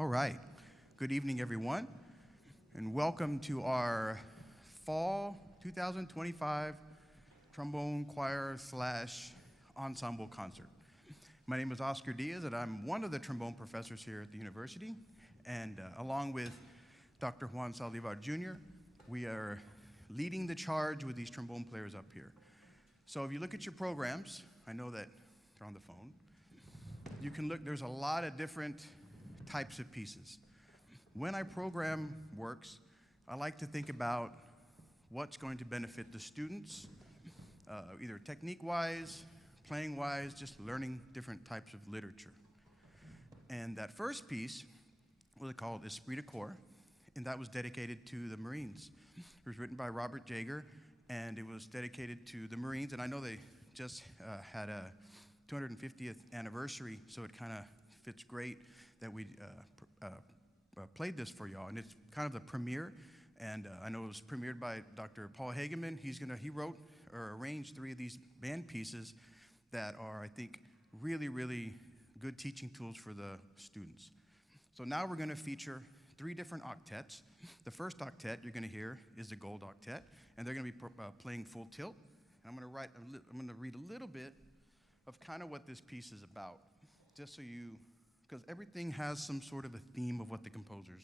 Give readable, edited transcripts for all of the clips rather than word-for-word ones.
All right. Good evening, everyone, and welcome to our fall 2025 trombone choir / ensemble concert. My name is Oscar Diaz, and I'm one of the trombone professors here at the university. And along with Dr. Juan Saldivar Jr., we are leading the charge with these trombone players up here. So if you look at your programs, I know that they're on the phone. You can look, there's a lot of different types of pieces. When our program works, I like to think about what's going to benefit the students, either technique-wise, playing-wise, just learning different types of literature. And that first piece was called Esprit de Corps, and that was dedicated to the Marines. It was written by Robert Jager, and it was dedicated to the Marines, and I know they just had a 250th anniversary, so it kind of fits great that we played this for y'all, and it's kind of the premiere, and I know it was premiered by Dr. Paul Hageman. He wrote or arranged 3 of these band pieces that are, I think, really, really good teaching tools for the students. So now we're going to feature 3 different octets. The first octet you're going to hear is the gold octet, and they're going to be playing full tilt. And I'm going to read a little bit of kind of what this piece is about, just so you, because everything has some sort of a theme of what the composers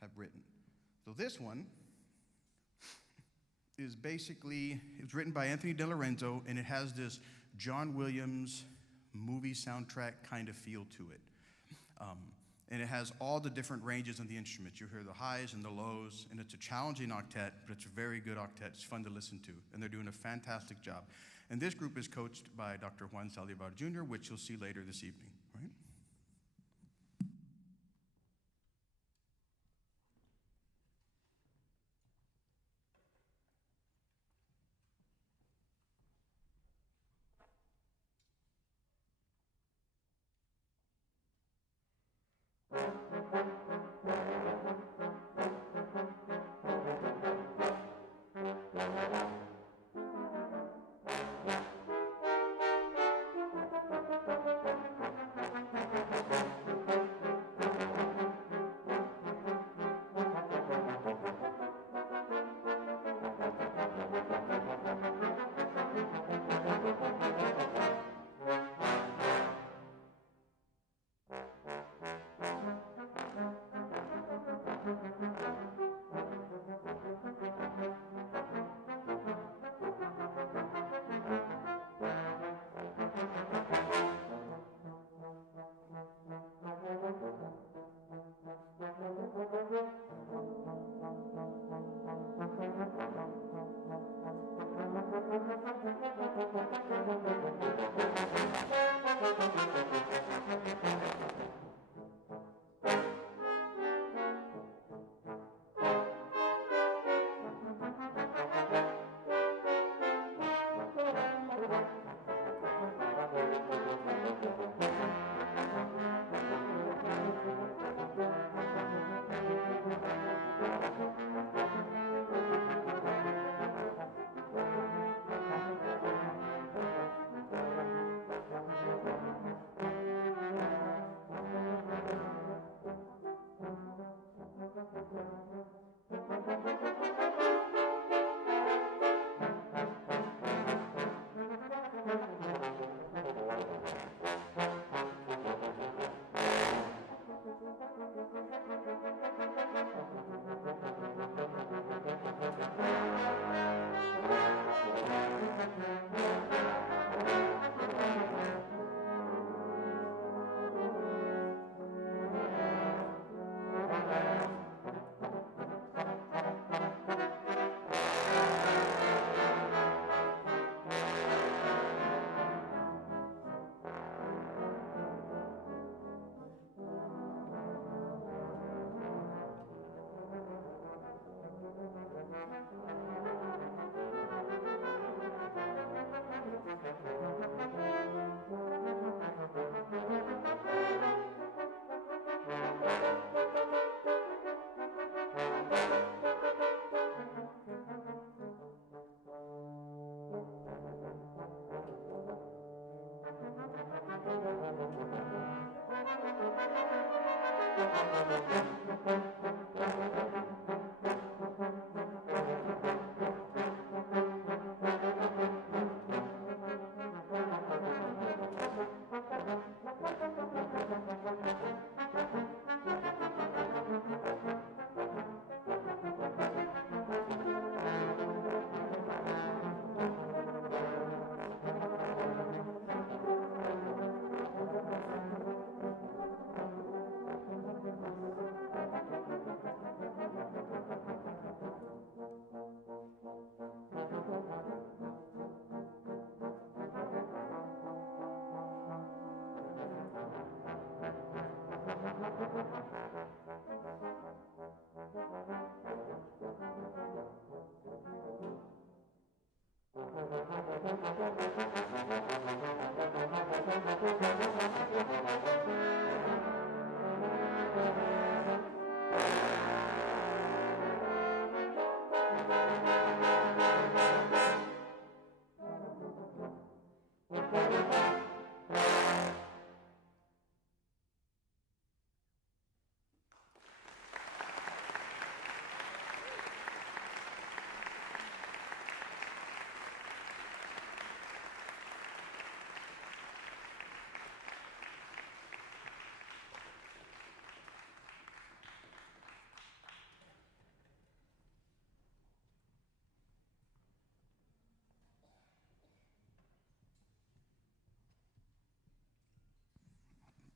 have written. So this one is basically, it was written by Anthony DeLorenzo, and it has this John Williams movie soundtrack kind of feel to it. And it has all the different ranges on the instruments. You hear the highs and the lows, and it's a challenging octet, but it's a very good octet. It's fun to listen to, and they're doing a fantastic job. And this group is coached by Dr. Juan Saldivar Jr., which you'll see later this evening, right?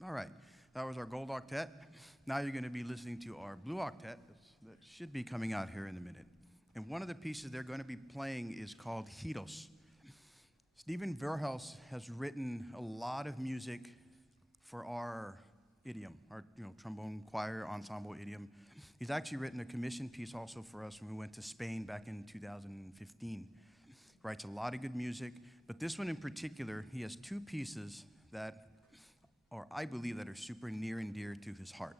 All right, that was our gold octet. Now you're going to be listening to our blue octet that should be coming out here in a minute. And one of the pieces they're going to be playing is called Hitos. Stephen Verhelst has written a lot of music for our idiom, our trombone choir ensemble idiom. He's actually written a commission piece also for us when we went to Spain back in 2015. He writes a lot of good music, but this one in particular, he has two pieces that, or I believe that are super near and dear to his heart.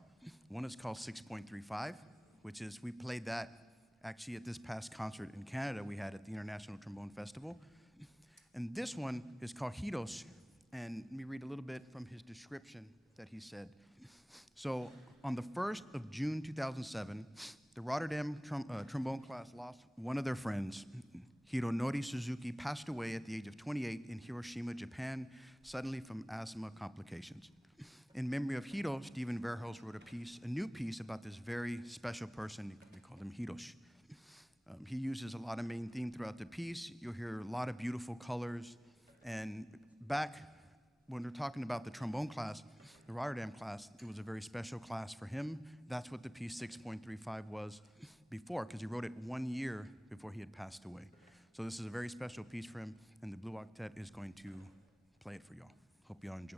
One is called 6.35, which is, we played that actually at this past concert in Canada we had at the International Trombone Festival. And this one is called Hitos, and let me read a little bit from his description that he said. So, on the 1st of June 2007, the Rotterdam trombone class lost one of their friends. Hironori Suzuki passed away at the age of 28 in Hiroshima, Japan, suddenly from asthma complications. In memory of Hiro, Stephen Verhelst wrote a new piece about this very special person. We called him Hirosh. He uses a lot of main theme throughout the piece. You'll hear a lot of beautiful colors. And back when we're talking about the trombone class, the Rotterdam class, it was a very special class for him. That's what the piece 6.35 was before, because he wrote it 1 year before he had passed away. So this is a very special piece for him, and the Blue Octet is going to play it for y'all. Hope y'all enjoy.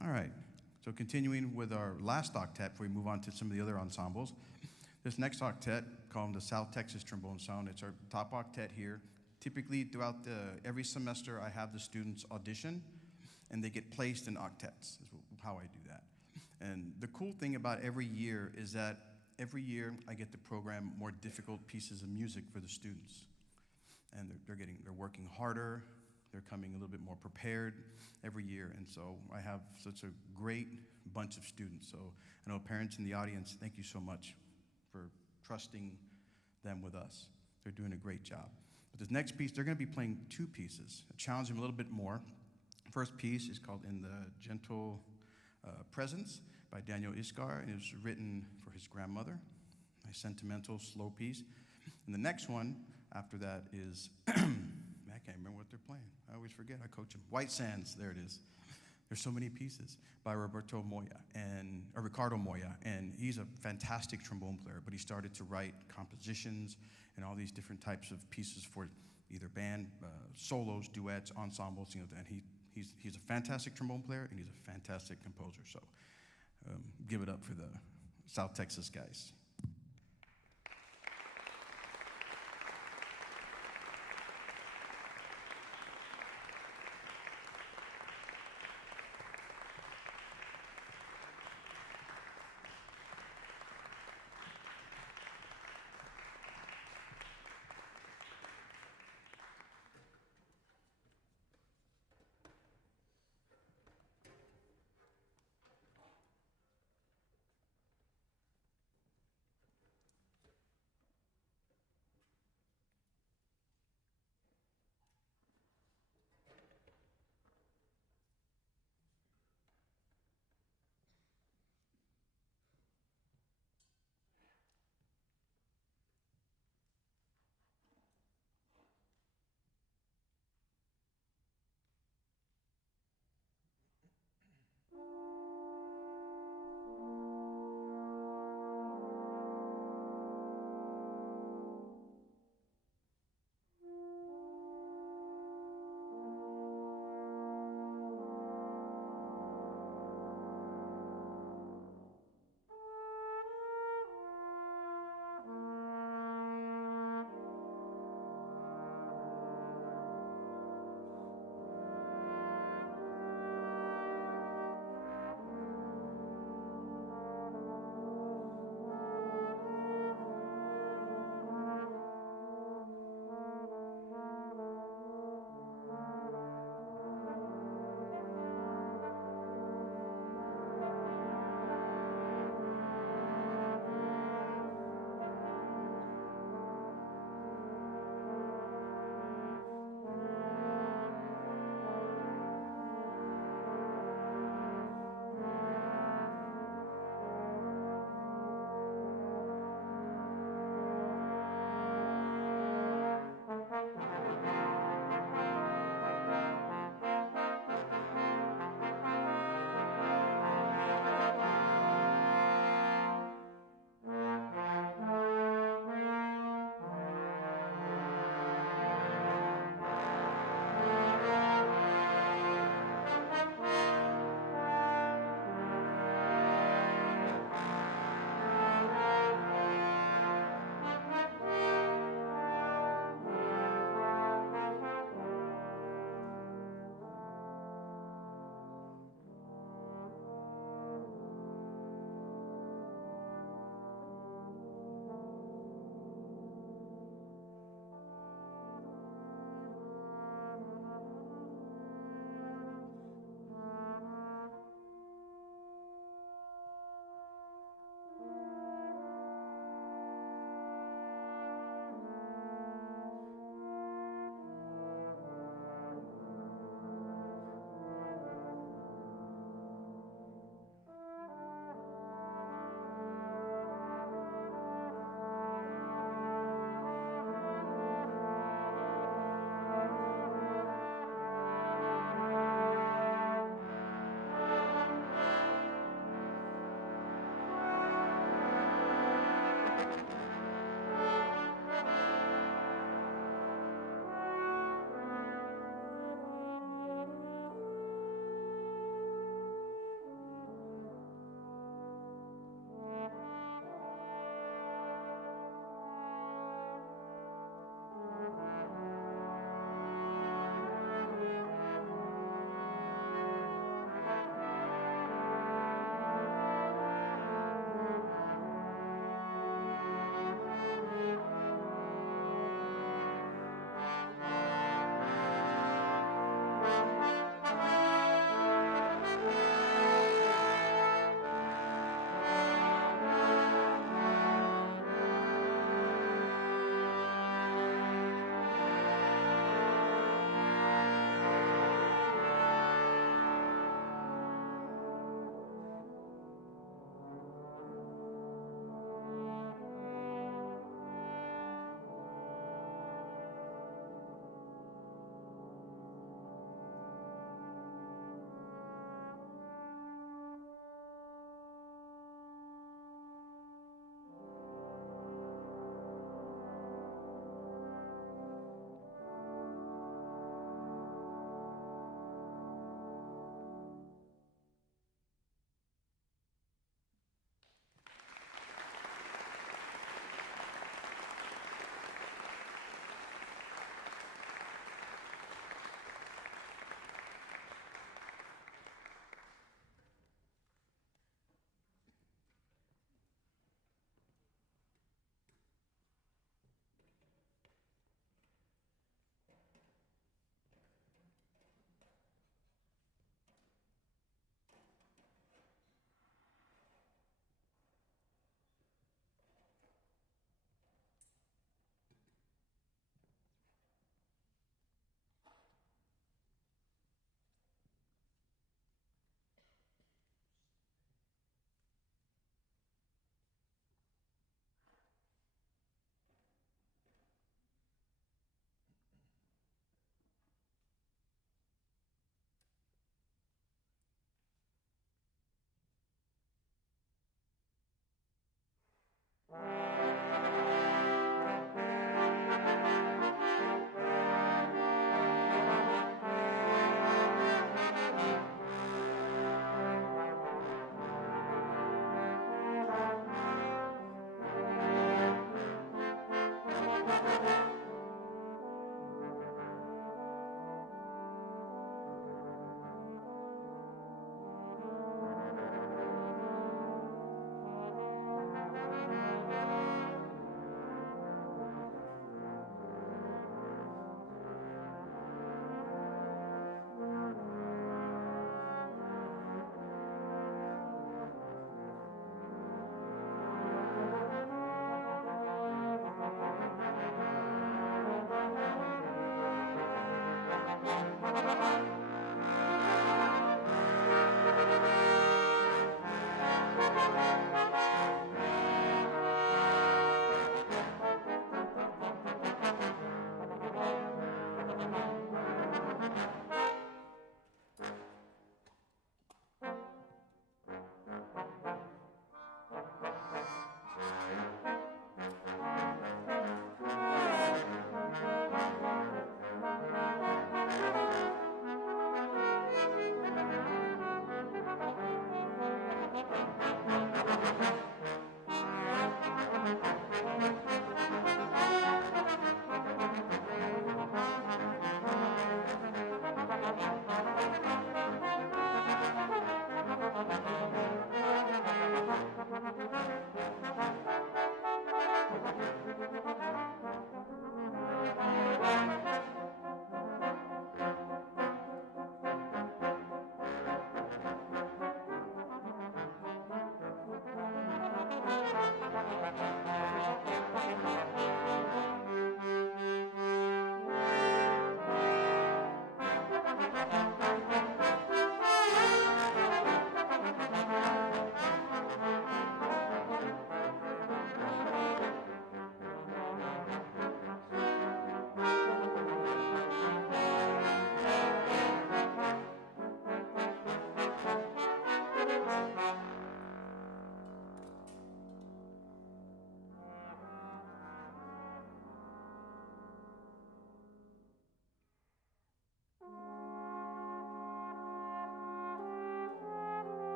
All right, so continuing with our last octet before we move on to some of the other ensembles. This next octet, called the South Texas Trombone Sound, it's our top octet here. Typically, throughout every semester, I have the students audition, and they get placed in octets, is how I do that. And the cool thing about every year is that every year I get to program more difficult pieces of music for the students. And they're working harder, they're coming a little bit more prepared every year, and so I have such a great bunch of students. So I know parents in the audience, thank you so much for trusting them with us. They're doing a great job. But this next piece, they're going to be playing two pieces, challenge them a little bit more. First piece is called In the Gentle Presence by Daniel Iskar, and it was written for his grandmother, a sentimental, slow piece. And the next one after that is, I can't remember what they're playing. I always forget, I coach them. White Sands, there it is. There's so many pieces by Ricardo Moya, and he's a fantastic trombone player, but he started to write compositions and all these different types of pieces for either band, solos, duets, ensembles, and he's a fantastic trombone player, and he's a fantastic composer, so give it up for the South Texas guys.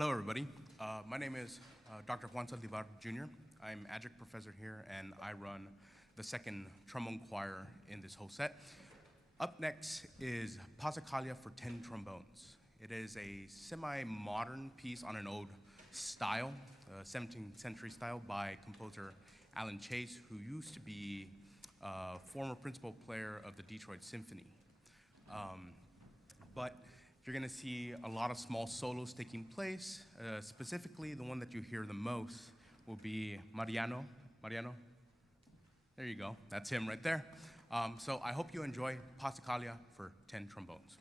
Hello, everybody. My name is Dr. Juan Saldivar Jr. I'm adjunct professor here, and I run the second trombone choir in this whole set. Up next is Passacaglia for 10 trombones. It is a semi-modern piece on an old style, 17th century style by composer Alan Chase, who used to be a former principal player of the Detroit Symphony. But you're gonna see a lot of small solos taking place. Specifically, the one that you hear the most will be Mariano. Mariano? There you go, that's him right there. So I hope you enjoy Passacaglia for 10 trombones.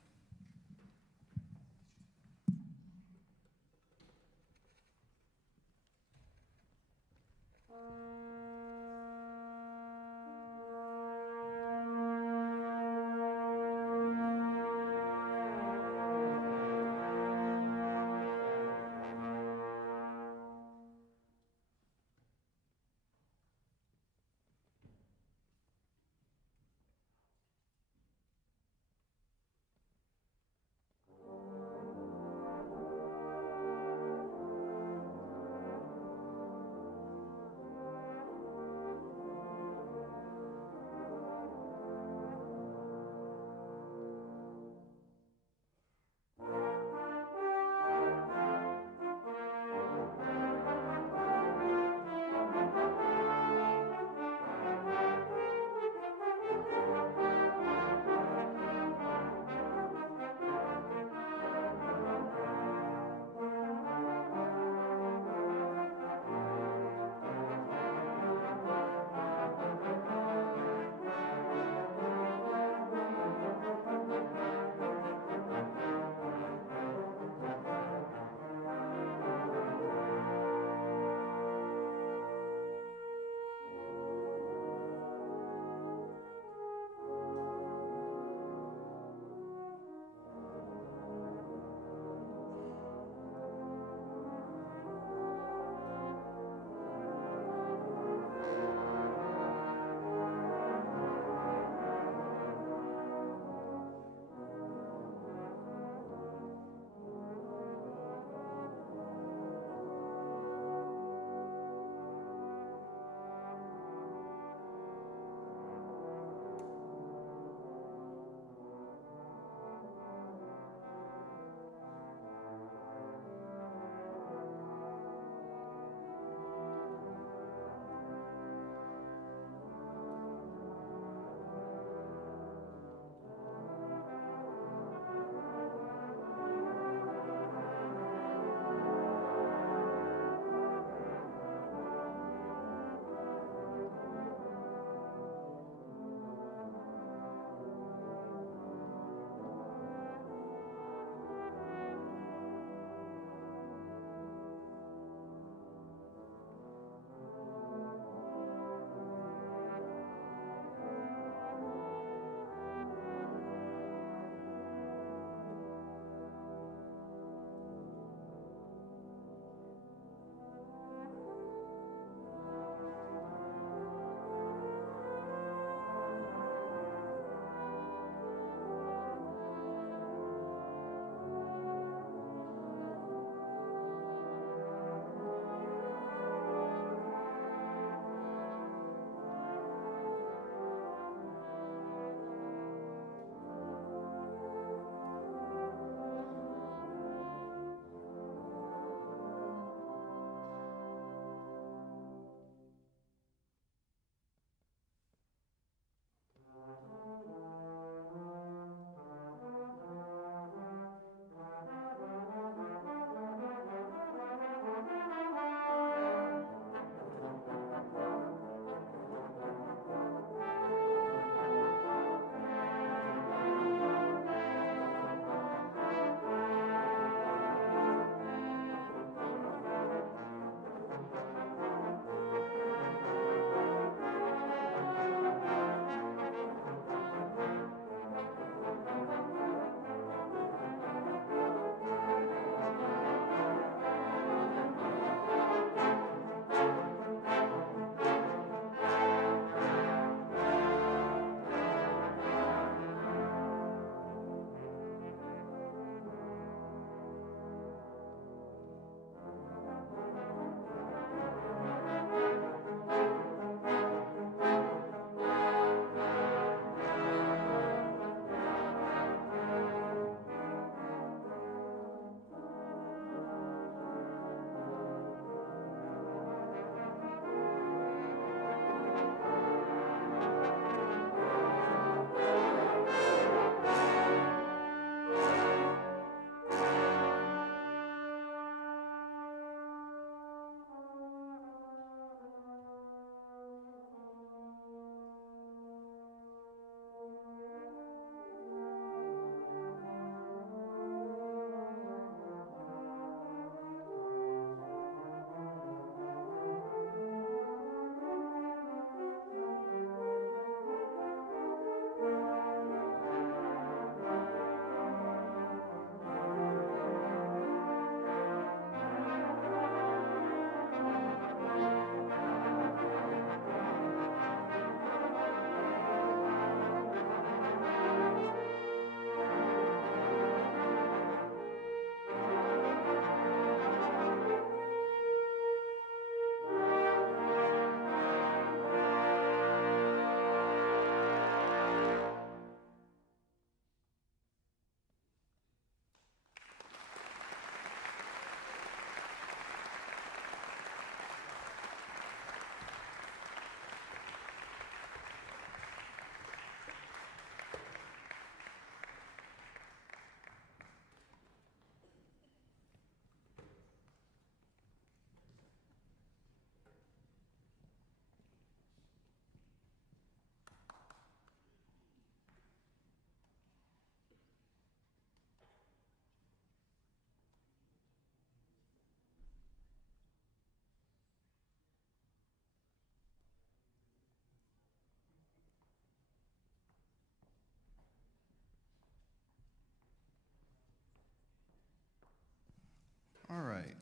All right,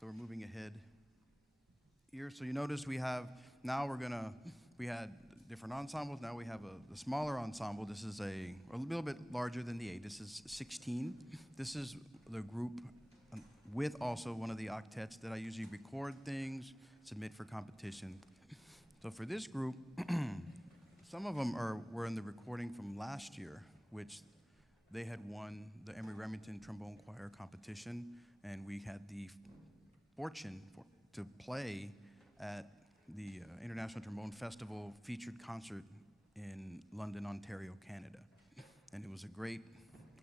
so we're moving ahead here. So you notice we have, now we had different ensembles, now we have a smaller ensemble. This is a little bit larger than the 8. This is 16. This is the group with also one of the octets that I usually record things, submit for competition. So for this group, some of them were in the recording from last year, which they had won the Emory Remington Trombone Choir competition, and we had the fortune to play at the International Trombone Festival featured concert in London, Ontario, Canada. And it was a great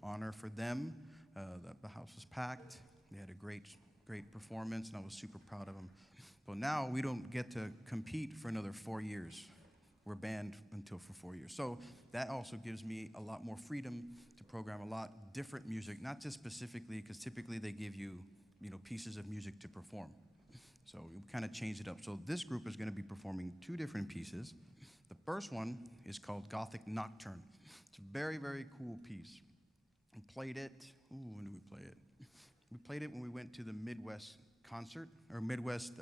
honor for them. The house was packed. They had a great performance, and I was super proud of them. But now we don't get to compete for another 4 years. We're banned until for 4 years. So that also gives me a lot more freedom to program a lot different music, not just specifically, because typically they give you, pieces of music to perform. So we kind of changed it up. So this group is going to be performing 2 different pieces. The first one is called Gothic Nocturne. It's a very, very cool piece. We played it, when did we play it? We played it when we went to the Midwest concert, or Midwest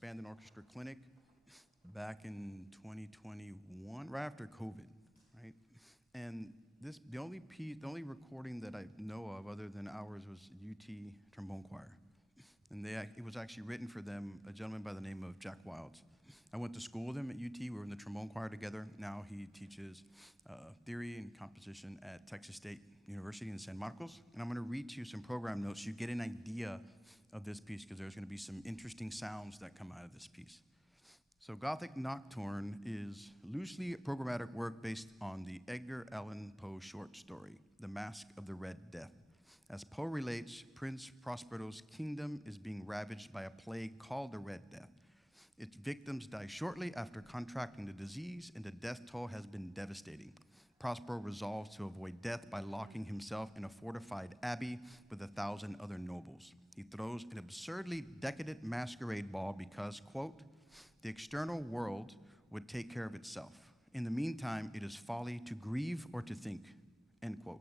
Band and Orchestra Clinic back in 2021, right after COVID, right? And the only recording that I know of other than ours was UT Trombone Choir. And it was actually written for them, a gentleman by the name of Jack Wilds. I went to school with him at UT. We were in the trombone choir together. Now he teaches theory and composition at Texas State University in San Marcos. And I'm going to read to you some program notes so you get an idea of this piece, because there's going to be some interesting sounds that come out of this piece. So Gothic Nocturne is loosely programmatic work based on the Edgar Allan Poe short story, The Masque of the Red Death. As Poe relates, Prince Prospero's kingdom is being ravaged by a plague called the Red Death. Its victims die shortly after contracting the disease, and the death toll has been devastating. Prospero resolves to avoid death by locking himself in a fortified abbey with 1,000 other nobles. He throws an absurdly decadent masquerade ball because, quote, the external world would take care of itself. In the meantime, it is folly to grieve or to think, end quote.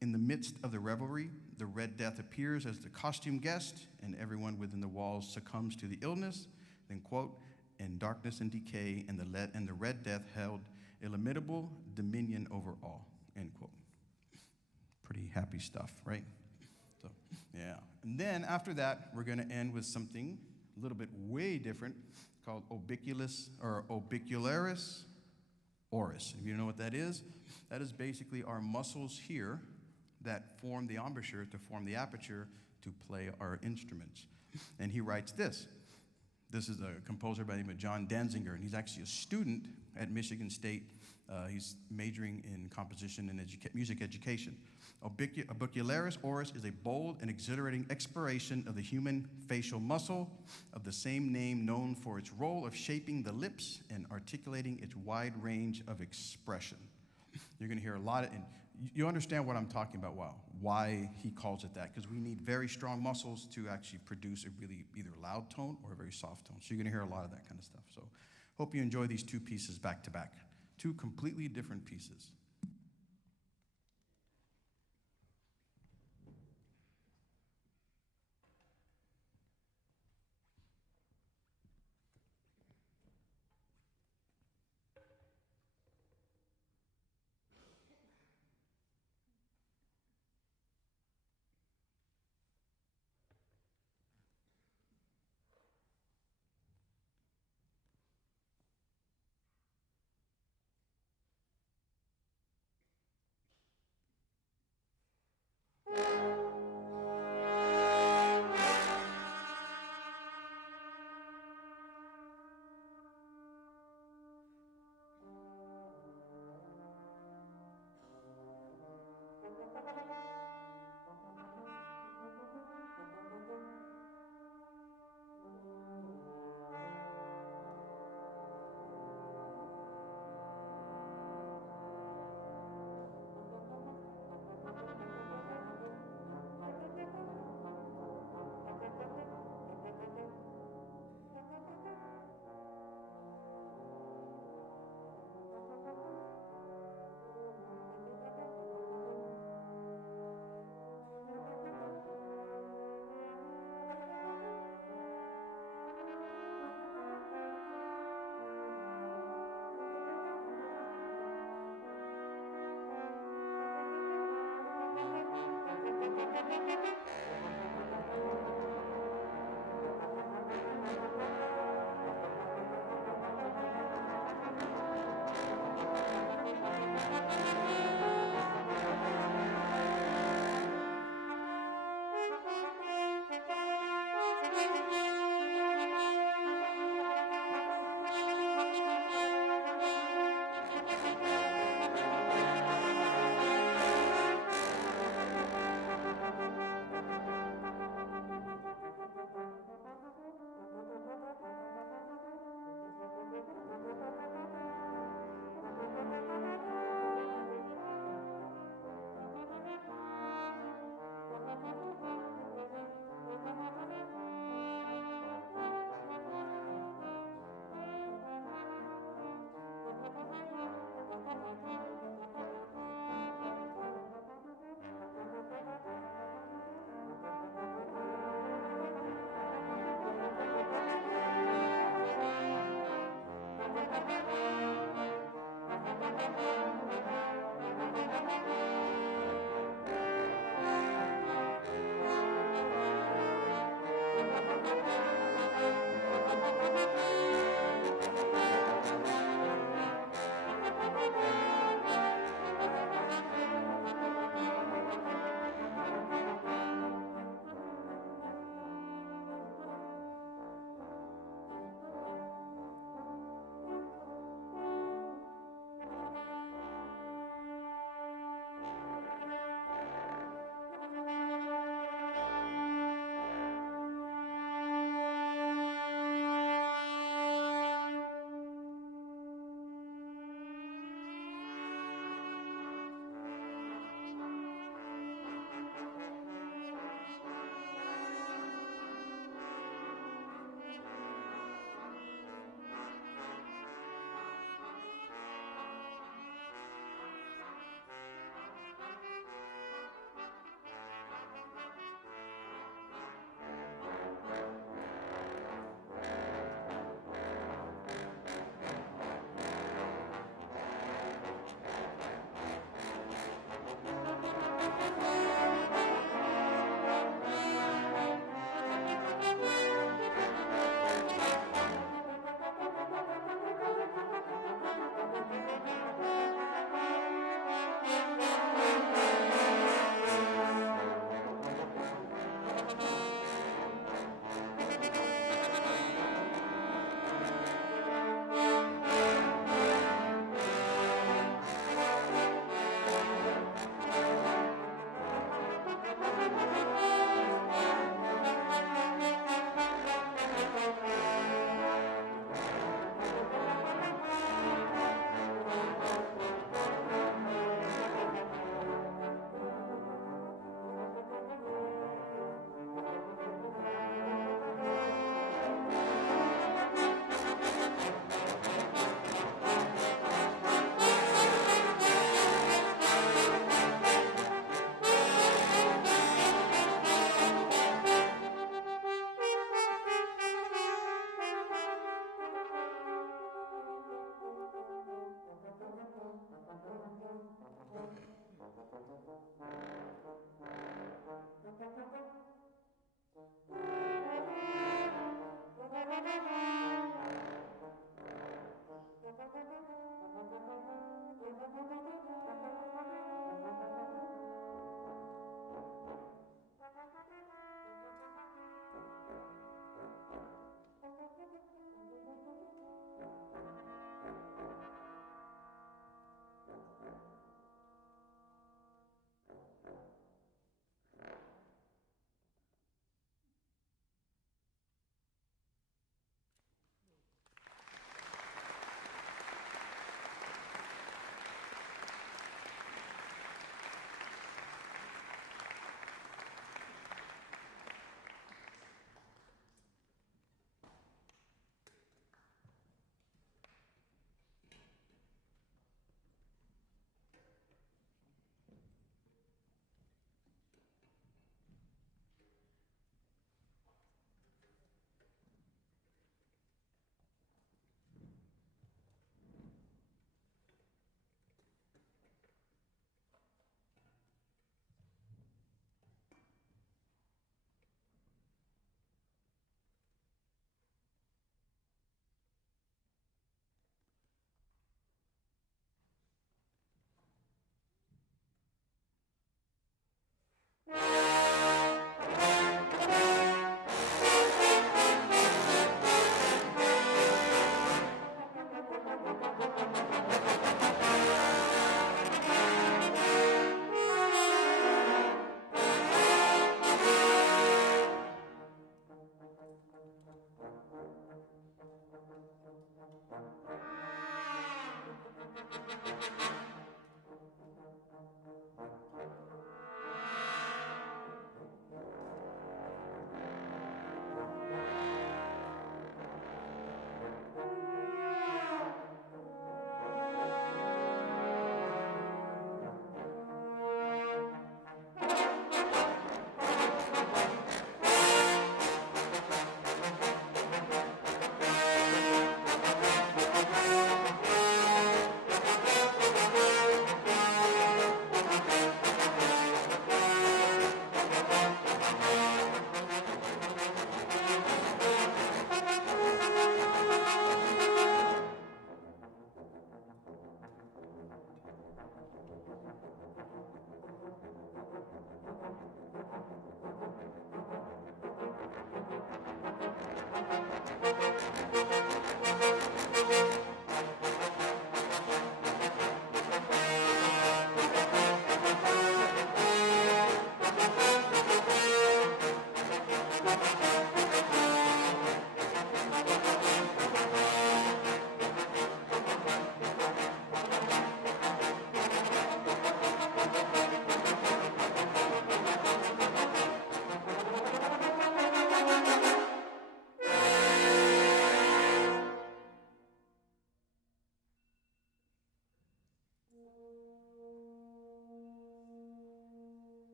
In the midst of the revelry, the Red Death appears as the costume guest, and everyone within the walls succumbs to the illness. Then, quote, and darkness and decay, and the Red Death held illimitable dominion over all, end quote. Pretty happy stuff, right? So, yeah. And then after that, we're going to end with something a little bit way different called orbicularis oris. If you know what that is basically our muscles here that form the embouchure to form the aperture to play our instruments. And he writes this. This is a composer by the name of John Danziger, and he's actually a student at Michigan State. He's majoring in composition and music education. Orbicularis oris is a bold and exhilarating exploration of the human facial muscle of the same name, known for its role of shaping the lips and articulating its wide range of expression. You're going to hear a lot and you understand what I'm talking about, why he calls it that, because we need very strong muscles to actually produce a really either loud tone or a very soft tone. So you're going to hear a lot of that kind of stuff. So hope you enjoy these 2 pieces back to back, 2 completely different pieces.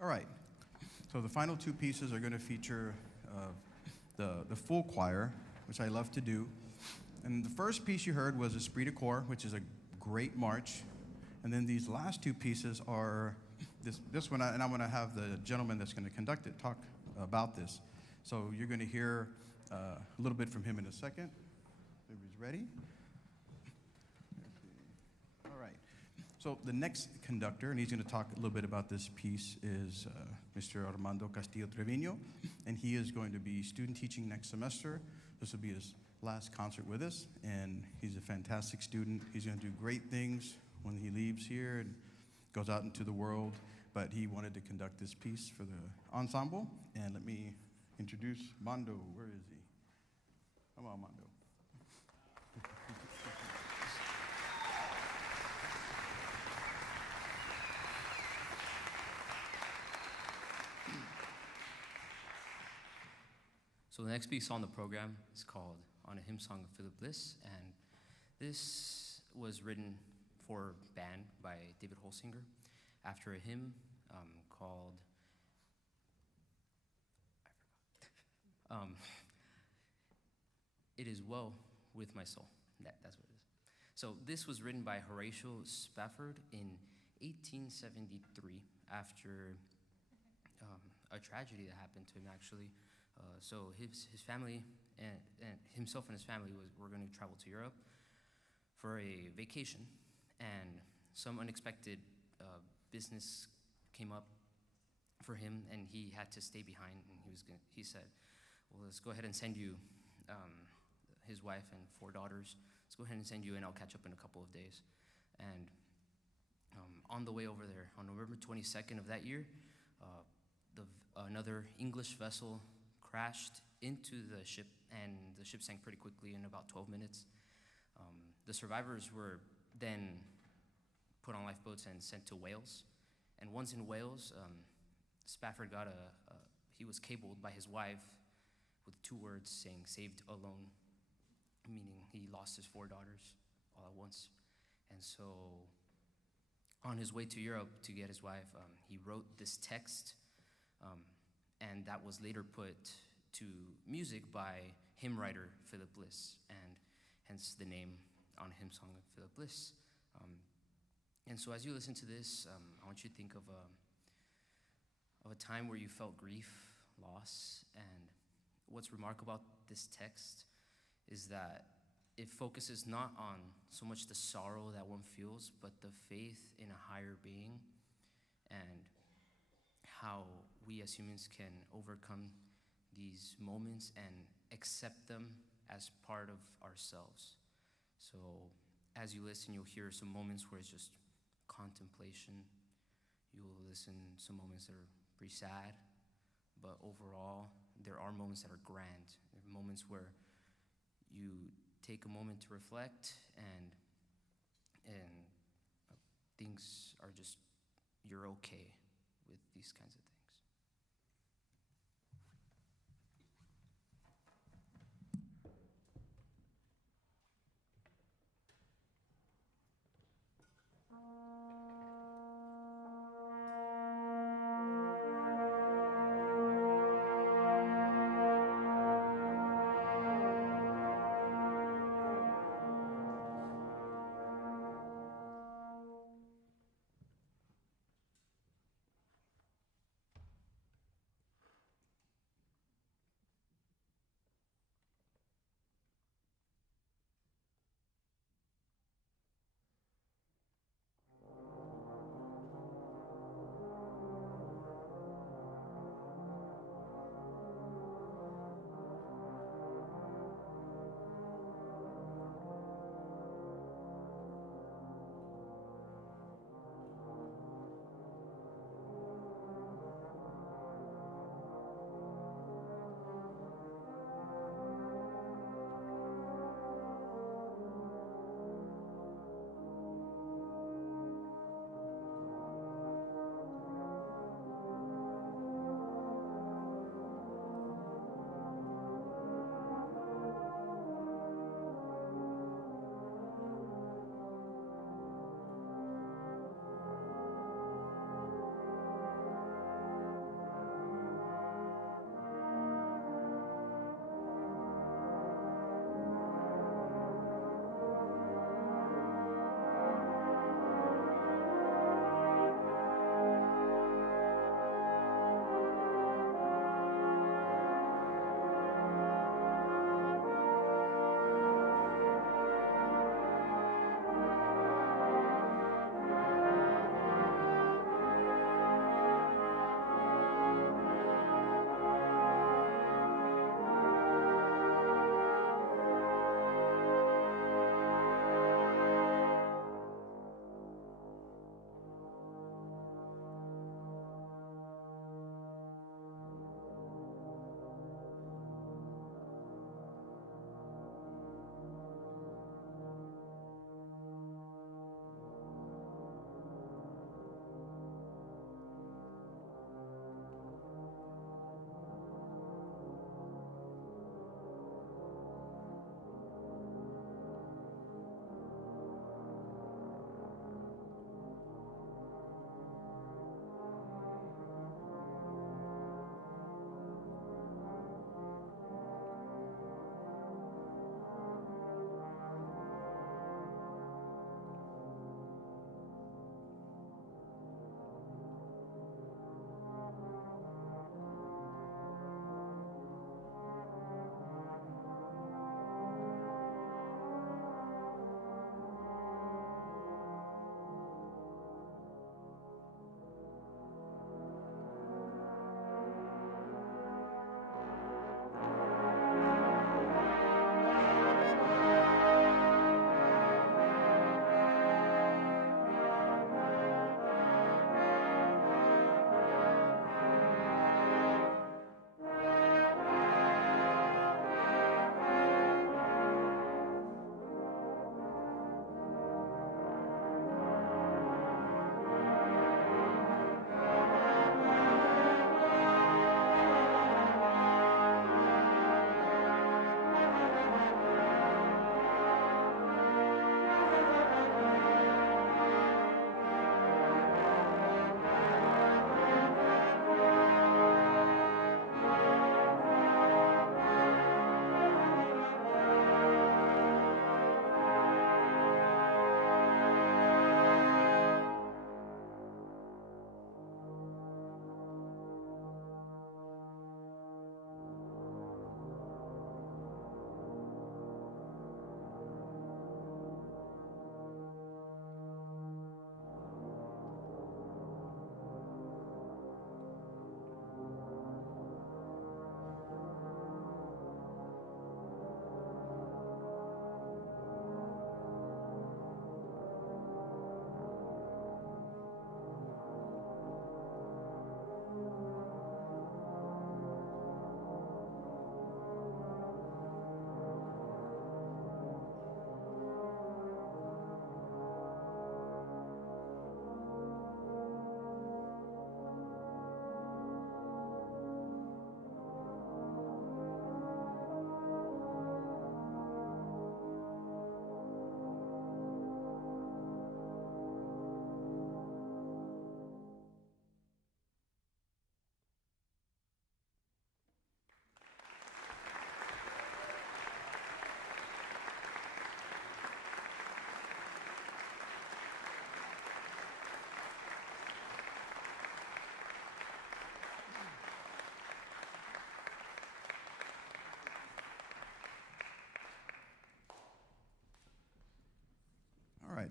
All right. So the final two pieces are going to feature the full choir, which I love to do. And the first piece you heard was Esprit de Corps, which is a great march. And then these last two pieces are this one, and I'm going to have the gentleman that's going to conduct it talk about this. So you're going to hear a little bit from him in a second. Everybody's ready? All right. So the next conductor, and he's going to talk a little bit about this piece, is Mr. Armando Castillo Trevino, and he is going to be student teaching next semester. This will be his last concert with us, and he's a fantastic student. He's going to do great things when he leaves here and goes out into the world, but he wanted to conduct this piece for the ensemble. And let me introduce Mondo. Where is he? Come on, Mondo. So the next piece on the program is called On a Hymn Song of Philip Bliss, and this was written for band by David Holsinger after a hymn called It Is Well With My Soul. That's what it is. So this was written by Horatio Spafford in 1873 after a tragedy that happened to him, actually. So his family and himself and his family were going to travel to Europe for a vacation, and some unexpected business came up for him, and he had to stay behind. And he said, "Well, let's go ahead and send you his wife and 4 daughters. Let's go ahead and send you, and I'll catch up in a couple of days." And on the way over there, on November 22nd of that year, another English vessel crashed into the ship, and the ship sank pretty quickly in about 12 minutes. The survivors were then put on lifeboats and sent to Wales. And once in Wales, Spafford he was cabled by his wife with 2 words saying "saved alone," meaning he lost his 4 daughters all at once. And so on his way to Europe to get his wife, he wrote this text, and that was later put to music by hymn writer Philip Bliss, and hence the name On a Hymn Song of Philip Bliss. And so as you listen to this, I want you to think of a time where you felt grief, loss, and what's remarkable about this text is that it focuses not on so much the sorrow that one feels, but the faith in a higher being, and how we as humans can overcome these moments and accept them as part of ourselves. So as you listen, you'll hear some moments where it's just contemplation. You'll listen some moments that are pretty sad, but overall, there are moments that are grand. There are moments where you take a moment to reflect, and things are just, you're okay with these kinds of things.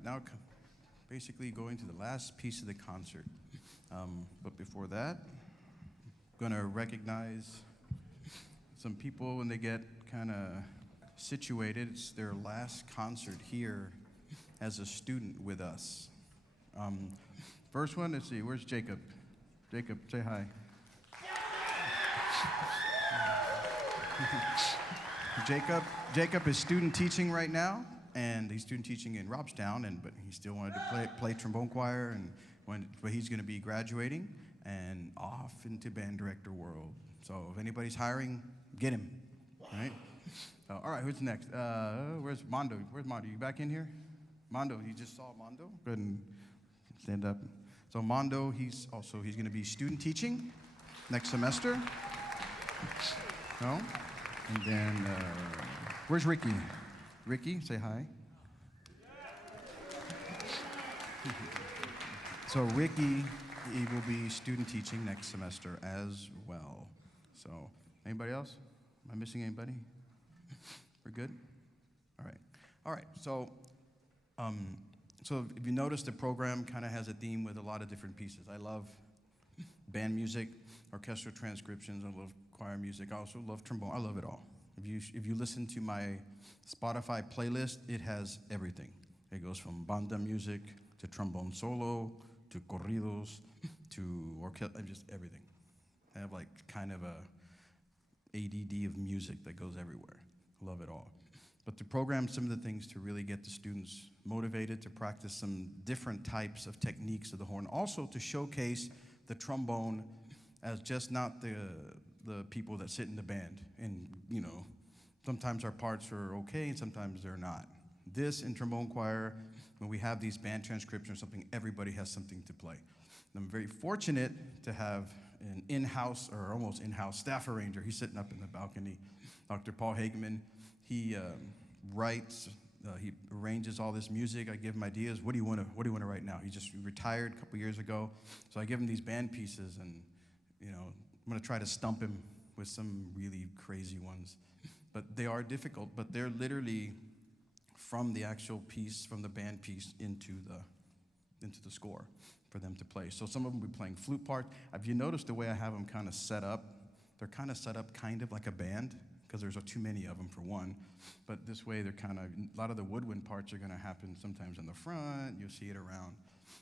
now basically going to the last piece of the concert. But before that, I'm gonna recognize some people when they get kind of situated. It's their last concert here as a student with us. First one, let's see, where's Jacob? Jacob, say hi. Jacob is student teaching right now, and he's student teaching in Robstown, but he still wanted to play trombone choir, but he's going to be graduating and off into band director world. So if anybody's hiring, get him, right? All right, who's next? Where's Mondo? Where's Mondo? You back in here? Mondo, you just saw Mondo? Go ahead and stand up. So Mondo, he's going to be student teaching next semester. No? And then, where's Ricky? Ricky, say hi. So Ricky, he will be student teaching next semester as well. So, anybody else? Am I missing anybody? We're good? All right. So if you notice, the program kind of has a theme with a lot of different pieces. I love band music, orchestral transcriptions. I love choir music. I also love trombone. I love it all. If you listen to my Spotify playlist, it has everything. It goes from banda music to trombone solo to corridos to orchestra, just everything. I have like kind of a ADD of music that goes everywhere. Love it all. But to program some of the things to really get the students motivated to practice some different types of techniques of the horn. Also to showcase the trombone as just not the people that sit in the band. And, sometimes our parts are okay and sometimes they're not. This in trombone choir, when we have these band transcriptions or something, everybody has something to play. And I'm very fortunate to have an in-house or almost in-house staff arranger. He's sitting up in the balcony, Dr. Paul Hageman. He writes, he arranges all this music. I give him ideas. What do you want to write now? He just retired a couple years ago. So I give him these band pieces, and I'm going to try to stump him with some really crazy ones. But they are difficult, but they're literally from the actual piece, from the band piece into the score for them to play. So some of them will be playing flute part. Have you noticed the way I have them kind of set up? They're kind of set up kind of like a band, because there's too many of them for one. But this way, they're kind of, a lot of the woodwind parts are going to happen sometimes in the front. You'll see it around.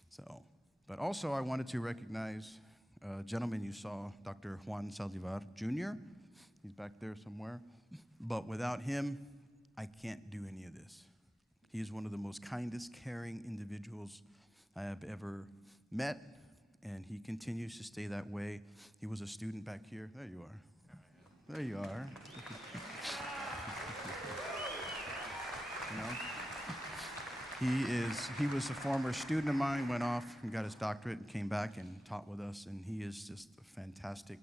So, but also I wanted to recognize a gentleman you saw, Dr. Juan Saldivar Jr. He's back there somewhere. But without him, I can't do any of this. He is one of the most kindest, caring individuals I have ever met, and he continues to stay that way. He was a student back here. There you are. There you are. He was a former student of mine, went off and got his doctorate and came back and taught with us, and he is just a fantastic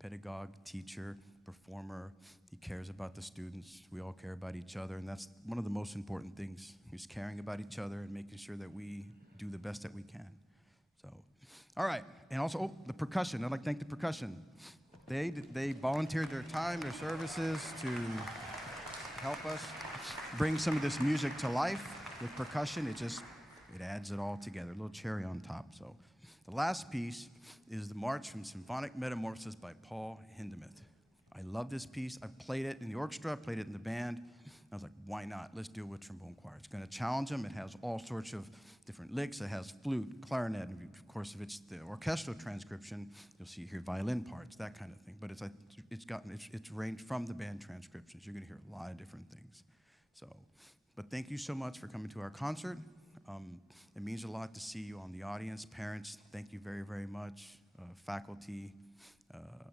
pedagogue, teacher, performer. He cares about the students. We all care about each other, and that's one of the most important things, is caring about each other and making sure that we do the best that we can. So, all right, and also, the percussion. I'd like to thank the percussion. They volunteered their time, their services to help us bring some of this music to life with percussion. It adds it all together, a little cherry on top. So the last piece is the March from Symphonic Metamorphosis by Paul Hindemith. I love this piece. I played it in the orchestra, played it in the band. I was like, why not? Let's do it with trombone choir. It's going to challenge them. It has all sorts of different licks. It has flute, clarinet, and of course, if it's the orchestral transcription, you'll see here violin parts, that kind of thing. But it's ranged from the band transcriptions. You're going to hear a lot of different things. So, but thank you so much for coming to our concert. It means a lot to see you on the audience. Parents, thank you very, very much. Faculty,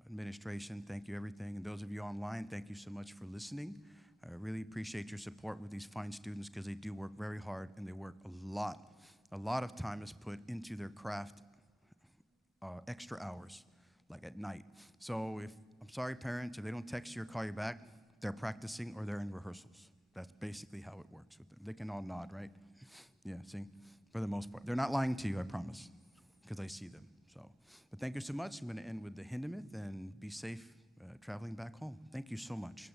administration, thank you, everything. And those of you online, thank you so much for listening. I really appreciate your support with these fine students, because they do work very hard, and they work a lot. A lot of time is put into their craft, extra hours, like at night. So I'm sorry, parents, if they don't text you or call you back, they're practicing or they're in rehearsals. That's basically how it works with them. They can all nod, right? Yeah, see, for the most part. They're not lying to you, I promise, because I see them. So, but thank you so much. I'm going to end with the Hindemith, and be safe traveling back home. Thank you so much.